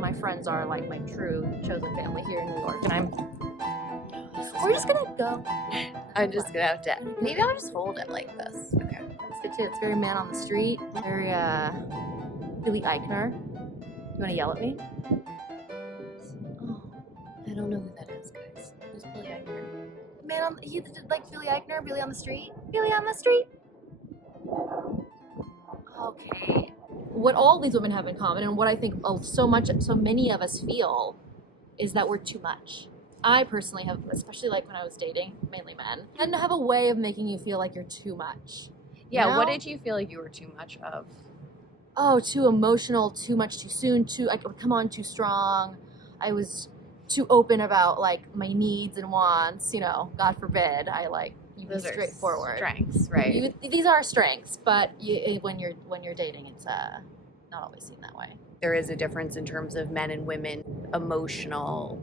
my friends are like my true chosen family here in New York, and we're just gonna go. I'm just gonna have to. Maybe I'll just hold it like this. Okay. It's very man on the street, very Billy Eichner. You wanna yell at me? Oh, I don't know who that is, guys. Who's Billy Eichner? Man on, he did like Billy Eichner, Billy on the street. Billy on the street. Okay. What all these women have in common, and what I think so many of us feel, is that we're too much. I personally have, especially like when I was dating, mainly men, and have a way of making you feel like you're too much. Yeah, You know? what did you feel like you were too much of? Oh, too emotional, too much too soon, I would come on too strong. I was too open about like my needs and wants, you know, God forbid. You be Those are straightforward. strengths, right? These are strengths, but when you're dating, it's not always seen that way. There is a difference in terms of men and women emotional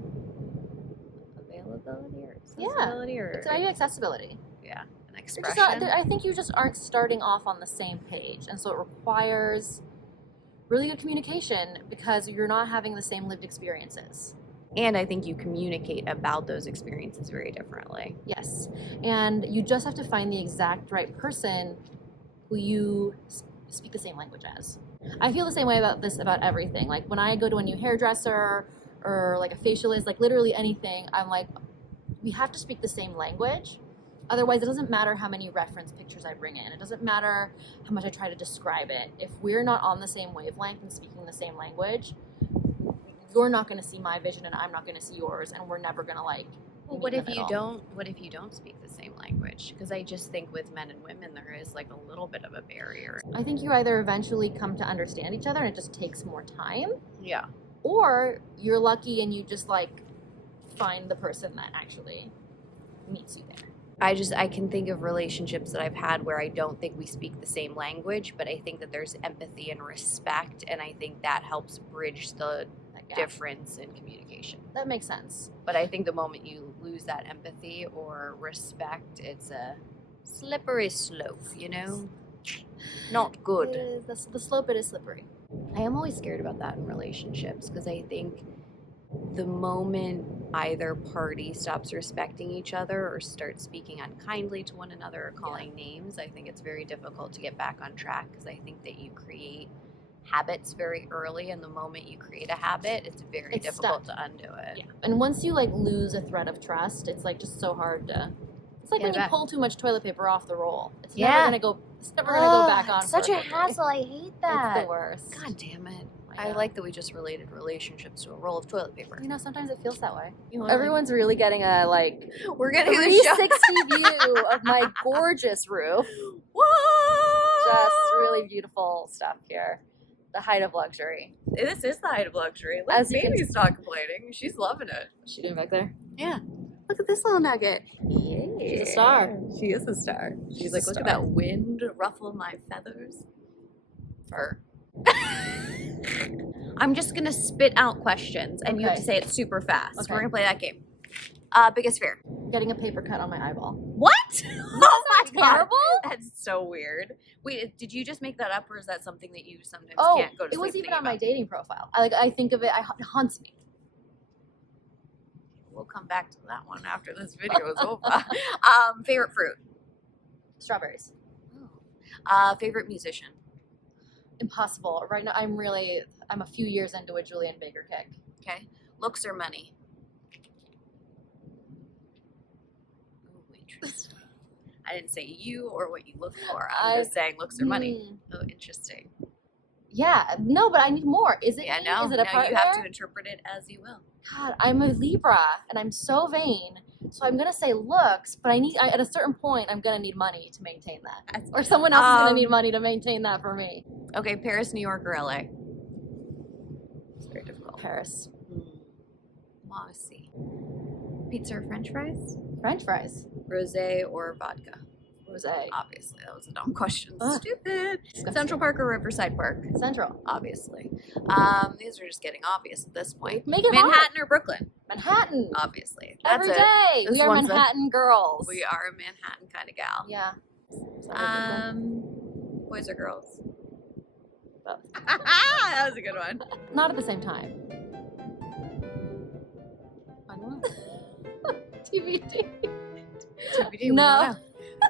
availability or accessibility or It's maybe accessibility. yeah, an They're expression. just not, I think you just aren't starting off on the same page, and so it requires really good communication because you're not having the same lived experiences. And I think you communicate about those experiences very differently. Yes, and you just have to find the exact right person who you speak the same language as. I feel the same way about everything. Like when I go to a new hairdresser or like a facialist, like literally anything, I'm like, we have to speak the same language. Otherwise, it doesn't matter how many reference pictures I bring in. It doesn't matter how much I try to describe it. If we're not on the same wavelength and speaking the same language, you're not going to see my vision and I'm not going to see yours, and we're never going to like. Well, what if you don't speak the same language? Because I just think with men and women there is like a little bit of a barrier. I think you either eventually come to understand each other and it just takes more time, Yeah. or you're lucky and you just like find the person that actually meets you there. I can think of relationships that I've had where I don't think we speak the same language, but I think that there's empathy and respect, and I think that helps bridge the difference in communication. That makes sense. But I think the moment you lose that empathy or respect, it's a slippery slope, you know? Not good. The slope, it is slippery. I am always scared about that in relationships because I think the moment either party stops respecting each other or starts speaking unkindly to one another or calling names, I think it's very difficult to get back on track because I think that you create habits very early, and the moment you create a habit, it's very difficult to undo it. Yeah. And once you like lose a thread of trust, it's like just so hard to. It's like when you pull too much toilet paper off the roll. It's never gonna go. It's never gonna go back on. It's such a hassle. I hate that. It's the worst. God damn it. I like that we just related relationships to a roll of toilet paper. You know, sometimes it feels that way. You know, everyone's really getting a like. We're getting a 360 view of my gorgeous roof. What? Just really beautiful stuff here. The height of luxury. This is the height of luxury. Look, As you can baby's not complaining. She's loving it. What's she doing back there? Yeah. Look at this little nugget. Yeah. She's a star. She is a star. She's like, look at that wind ruffle my feathers. Fur. I'm just going to spit out questions, and you have to say it super fast. Okay. We're going to play that game. Biggest fear. Getting a paper cut on my eyeball. What? Oh my God. Terrible? That's so weird. Wait, did you just make that up, or is that something that you sometimes can't go to sleep it was even thinking on my about? dating profile. I think of it. It haunts me. We'll come back to that one after this video is over. Favorite fruit? Strawberries. Favorite musician? Impossible. Right now, I'm a few years into a Julian Baker kick. Okay. Looks or money? Ooh, interesting. I didn't say you or what you look for. I'm just saying looks or money. Oh, interesting. Yeah. No, but I need more. Is it? Yeah, me? no. Is it a partner? You have to interpret it as you will. God, I'm a Libra, and I'm so vain. So I'm gonna say looks, but at a certain point, I'm gonna need money to maintain that, or someone else is gonna need money to maintain that for me. Okay, Paris, New York, or LA? It's very difficult. Paris. Well, let's see. Pizza or French fries? French fries. Rosé or vodka? Rosé. Obviously, that was a dumb question. Ugh. Stupid. Disgusting. Central Park or Riverside Park? Central. Obviously. These are just getting obvious at this point. Make it Manhattan or Brooklyn? Manhattan. Obviously. Every day. This We are one's Manhattan girls. We are a Manhattan kind of gal. Yeah. Boys or girls? Both. That was a good one. Not at the same time. TBD. TBD, we No. don't know.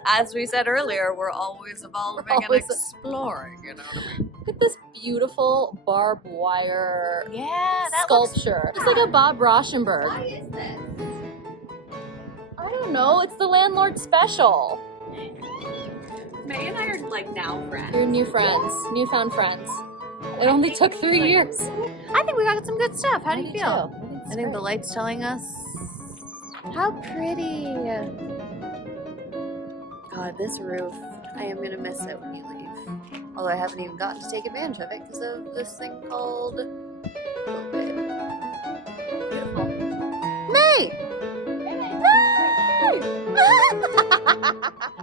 As we said earlier, we're always evolving Always- and exploring, you know what I mean? Look at this beautiful barbed wire Yeah, sculpture. It's like a Bob Rauschenberg. Why is this? I don't know. It's the landlord special. May and I are like now friends. Your new friends, newfound friends. It only took 3 years. I think we got some good stuff. How do you Me feel? too. I think the light's telling us how pretty. God, this roof. I am gonna miss it when you leave. Although I haven't even gotten to take advantage of it because of this thing called COVID. Beautiful. May! May!